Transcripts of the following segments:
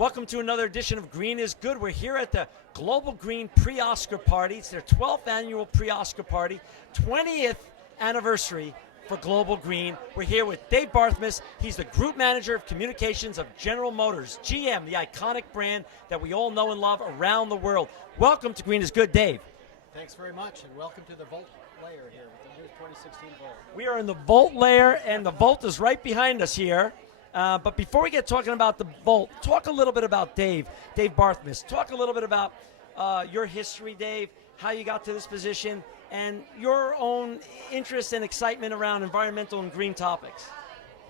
Welcome to another edition of Green is Good. We're here at the Global Green pre-Oscar party. It's their 12th annual pre-Oscar party, 20th anniversary for Global Green. We're here with Dave Barthmuss. He's the Group Manager of Communications of General Motors, GM, the iconic brand that we all know and love around the world. Welcome to Green is Good, Dave. Thanks very much, and welcome to the Volt layer here with the new 2016 Volt. We are in the Volt layer, and the Volt is right behind us here. But before we get talking about the Volt, talk a little bit about Dave Barthmuss. Talk a little bit about your history, Dave, how you got to this position, and your own interest and excitement around environmental and green topics.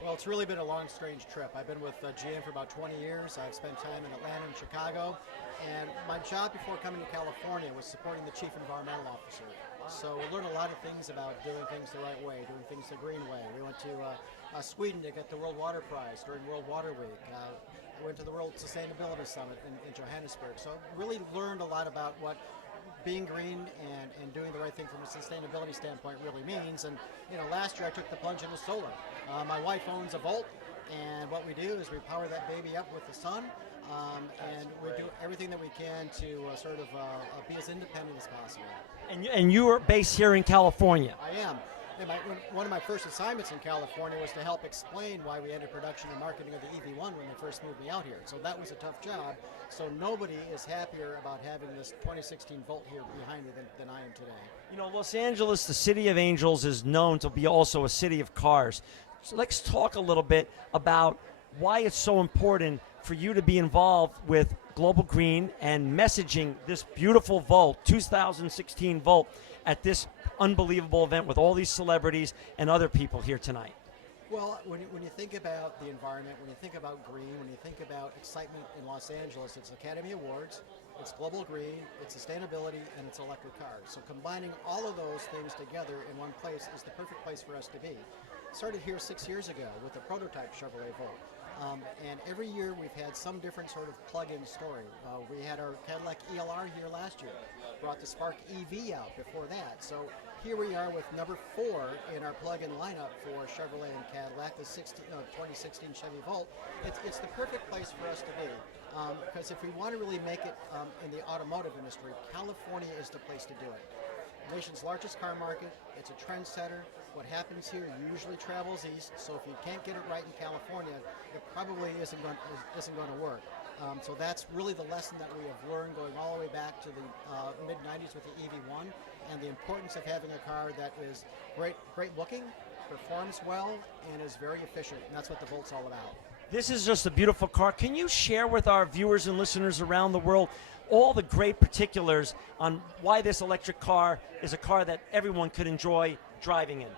Well, it's really been a long, strange trip. I've been with GM for about 20 years. I've spent time in Atlanta and Chicago. And my job before coming to California was supporting the Chief Environmental Officer. So we learned a lot of things about doing things the right way, doing things the green way. We went to Sweden to get the World Water Prize during World Water Week. We went to the World Sustainability Summit in Johannesburg. So really learned a lot about what being green and doing the right thing from a sustainability standpoint really means. And last year I took the plunge into solar. My wife owns a Volt, and what we do is we power that baby up with the sun, and we do everything that we can to be as independent as possible. And you are based here in California. I am. One of my first assignments in California was to help explain why we ended production and marketing of the EV1 when they first moved me out here. So that was a tough job. So nobody is happier about having this 2016 Volt here behind me than I am today. Los Angeles, the city of angels, is known to be also a city of cars. So let's talk a little bit about why it's so important for you to be involved with Global Green and messaging this beautiful Volt, 2016 Volt, at this unbelievable event with all these celebrities and other people here tonight. Well, when you think about the environment, when you think about green, when you think about excitement in Los Angeles, it's Academy Awards, it's Global Green, it's sustainability, and it's electric cars. So combining all of those things together in one place is the perfect place for us to be. Started here 6 years ago with the prototype Chevrolet Volt. And every year we've had some different sort of plug-in story. We had our Cadillac ELR here last year, brought the Spark EV out before that. So here we are with number 4 in our plug-in lineup for Chevrolet and Cadillac, the 2016 Chevy Volt. It's the perfect place for us to be. Because if we want to really make it in the automotive industry, California is the place to do it. The nation's largest car market, it's a trendsetter. What happens here usually travels east, so if you can't get it right in California, it probably isn't going to work. So that's really the lesson that we have learned going all the way back to the mid-90s with the EV1, and the importance of having a car that is great looking, performs well, and is very efficient, and that's what the Volt's all about. This is just a beautiful car. Can you share with our viewers and listeners around the world all the great particulars on why this electric car is a car that everyone could enjoy driving in?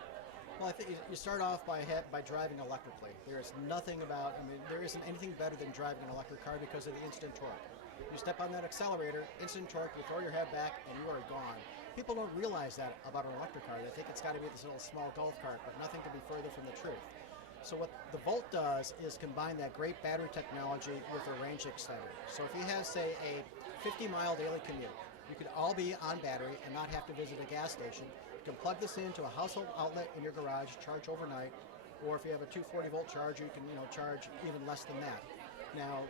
Well, I think you start off by driving electrically. There is there isn't anything better than driving an electric car because of the instant torque. You step on that accelerator, instant torque, you throw your head back, and you are gone. People don't realize that about an electric car. They think it's got to be this little small golf cart, but nothing could be further from the truth. So what the Volt does is combine that great battery technology with a range extender. So if you have, say, a 50-mile daily commute, you could all be on battery and not have to visit a gas station. You can plug this into a household outlet in your garage, charge overnight, or if you have a 240-volt charger, you can charge even less than that. Now,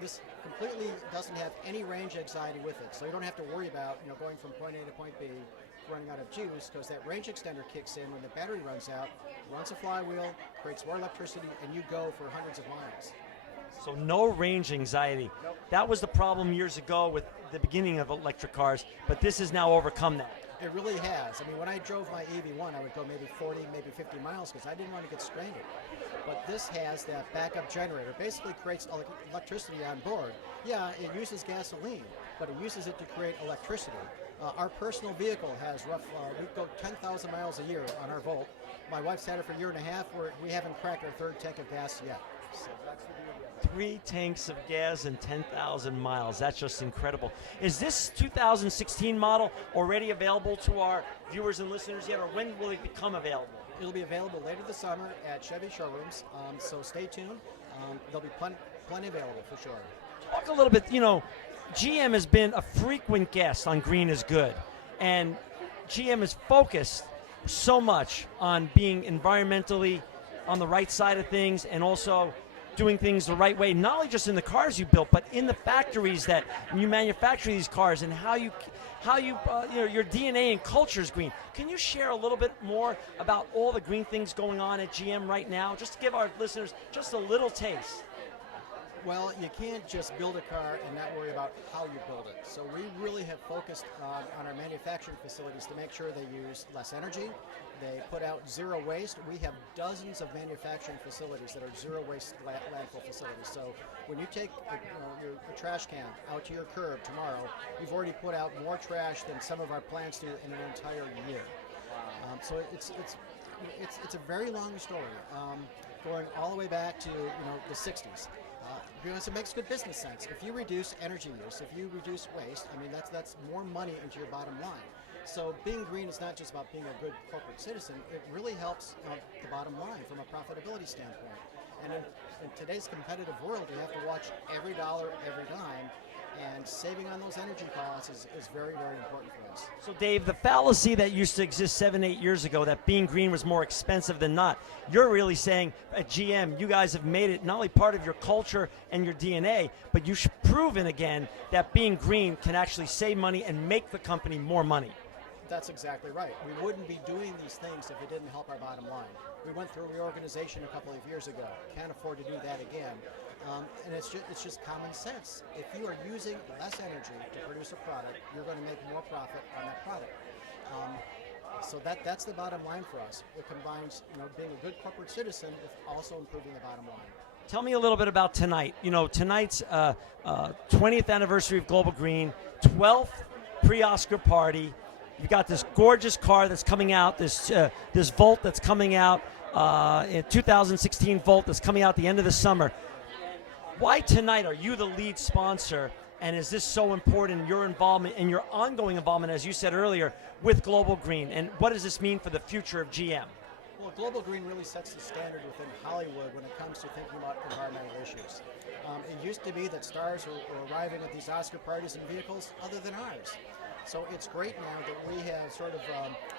this completely doesn't have any range anxiety with it, so you don't have to worry about going from point A to point B, running out of juice, because that range extender kicks in when the battery runs out, runs a flywheel, creates more electricity, and you go for hundreds of miles. So no range anxiety. Nope. That was the problem years ago with the beginning of electric cars, but this has now overcome that. It really has. I mean, when I drove my EV1, I would go maybe 40, maybe 50 miles because I didn't want to get stranded. But this has that backup generator. Basically creates electricity on board. Yeah, it uses gasoline, but it uses it to create electricity. Our personal vehicle has we go 10,000 miles a year on our Volt. My wife's had it for a year and a half. We haven't cracked our 3rd tank of gas yet. So that's the deal. 3 tanks of gas and 10,000 miles. That's just incredible. Is this 2016 model already available to our viewers and listeners yet, or when will it become available? It'll be available later this summer at Chevy showrooms, so stay tuned. There'll be plenty available for sure. Talk a little bit, GM has been a frequent guest on Green is Good, and GM is focused so much on being environmentally on the right side of things and also doing things the right way, not only just in the cars you built, but in the factories that you manufacture these cars, and how you your DNA and culture is green. Can you share a little bit more about all the green things going on at GM right now, just to give our listeners just a little taste? Well, you can't just build a car and not worry about how you build it. So we really have focused on our manufacturing facilities to make sure they use less energy. They put out zero waste. We have dozens of manufacturing facilities that are zero waste landfill facilities. So when you take your trash can out to your curb tomorrow, you've already put out more trash than some of our plants do in an entire year. So it's a very long story, going all the way back to the 60s. Because it makes good business sense. If you reduce energy use, if you reduce waste, I mean that's more money into your bottom line. So being green is not just about being a good corporate citizen. It really helps the bottom line from a profitability standpoint. And in today's competitive world, you have to watch every dollar, every dime. And saving on those energy costs is very, very important for us. So Dave, the fallacy that used to exist 7-8 years ago, that being green was more expensive than not, you're really saying at GM, you guys have made it not only part of your culture and your DNA, but you've proven again that being green can actually save money and make the company more money. That's exactly right. We wouldn't be doing these things if it didn't help our bottom line. We went through reorganization a couple of years ago. Can't afford to do that again. And it's just common sense. If you are using less energy to produce a product, you're going to make more profit on that product. So that's the bottom line for us. It combines being a good corporate citizen with also improving the bottom line. Tell me a little bit about tonight. Tonight's 20th anniversary of Global Green, 12th pre-Oscar party. You've got this gorgeous car that's coming out, this Volt that's coming out, in 2016 Volt that's coming out at the end of the summer. Why tonight are you the lead sponsor, and is this so important in your involvement and your ongoing involvement, as you said earlier, with Global Green? And what does this mean for the future of GM? Well, Global Green really sets the standard within Hollywood when it comes to thinking about environmental issues. It used to be that stars were arriving at these Oscar parties in vehicles other than ours. So it's great now that we have sort of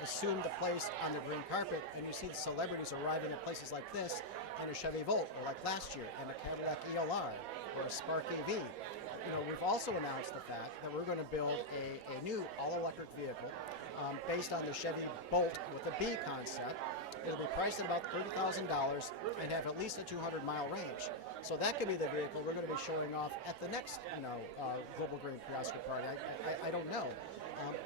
assumed a place on the green carpet, and you see the celebrities arriving at places like this in a Chevy Volt, or like last year in a Cadillac ELR or a Spark AV. We've also announced the fact that we're going to build a new all-electric vehicle based on the Chevy Bolt with a B concept. It'll be priced at about $30,000 and have at least a 200-mile range. So that could be the vehicle we're going to be showing off at the next, Global Green pre-Oscar party. I don't know.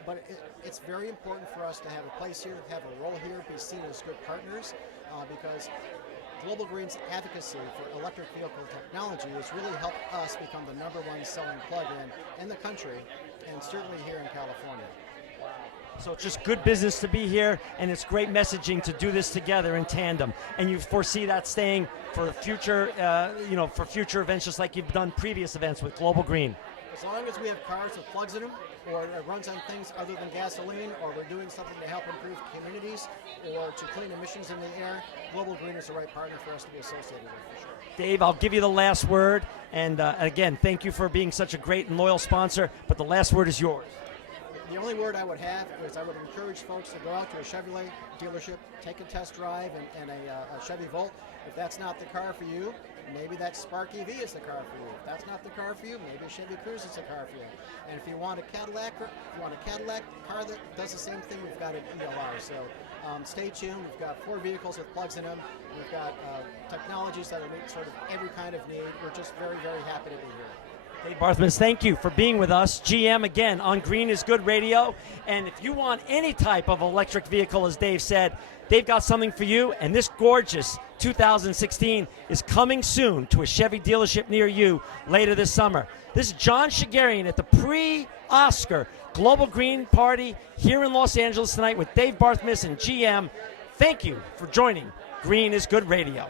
But it's very important for us to have a place here, have a role here, be seen as good partners, because Global Green's advocacy for electric vehicle technology has really helped us become the #1 selling plug-in in the country, and certainly here in California. So it's just good business to be here, and it's great messaging to do this together in tandem. And you foresee that staying for future, for future events, just like you've done previous events with Global Green. As long as we have cars with plugs in them, or it runs on things other than gasoline, or we're doing something to help improve communities or to clean emissions in the air, Global Green is the right partner for us to be associated with, for sure. Dave, I'll give you the last word. And again, thank you for being such a great and loyal sponsor, but the last word is yours. The only word I would have is I would encourage folks to go out to a Chevrolet dealership, take a test drive in a Chevy Volt. If that's not the car for you, maybe that Spark EV is the car for you. If that's not the car for you, maybe a Chevy Cruze is the car for you. And if you want a Cadillac car that does the same thing, we've got an ELR. So stay tuned. We've got 4 vehicles with plugs in them. We've got technologies that will meet sort of every kind of need. We're just very, very happy to be here. Dave Barthmuss, thank you for being with us. GM again on Green is Good Radio. And if you want any type of electric vehicle, as Dave said, they've got something for you. And this gorgeous 2016 is coming soon to a Chevy dealership near you later this summer. This is John Shigarian at the pre-Oscar Global Green Party here in Los Angeles tonight with Dave Barthmuss and GM. Thank you for joining Green is Good Radio.